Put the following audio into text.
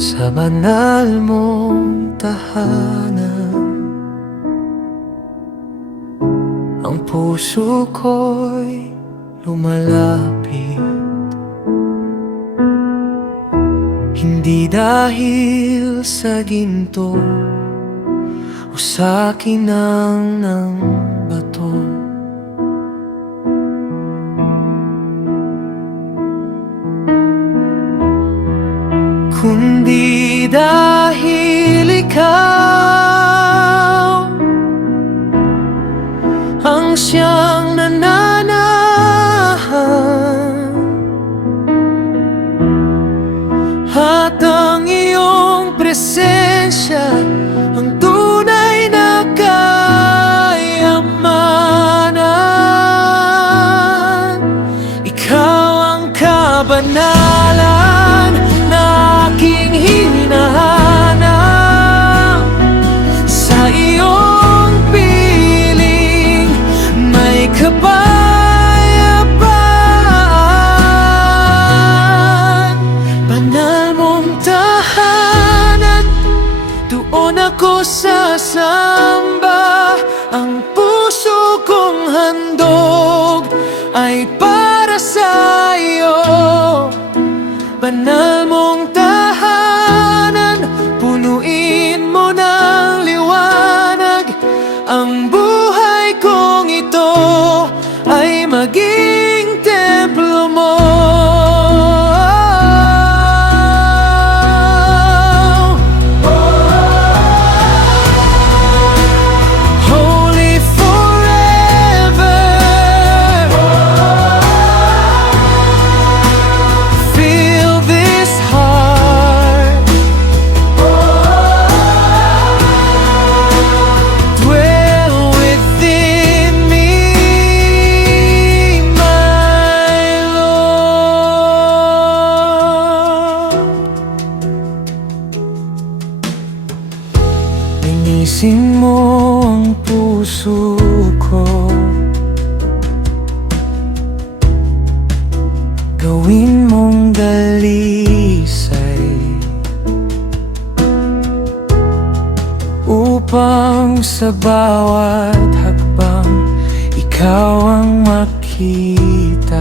sa banal mong tahanan. Ang puso ko'y lumalapit, hindi dahil sa ginto o sa kinang ng bato. Kundi dahil ikaw ang siyang nananahan, at ang iyong presensya ang tunay na kayamanan. Ikaw ang kabanalan na aking hinahanap. Sa iyong piling may kapayapaan. Banal mong tahanan, doon ako sasamba. Ang puso kong handog ay para sa iyo. Banal mong tahanan, punuin mo ng liwanag. Ang buhay kong ito ay maging templo mo. Holy forever, fill this heart, dwell within me, my Lord. Linisin mo ang puso ko, gawin mong dalisay, upang sa bawat hakbang ikaw ang makita.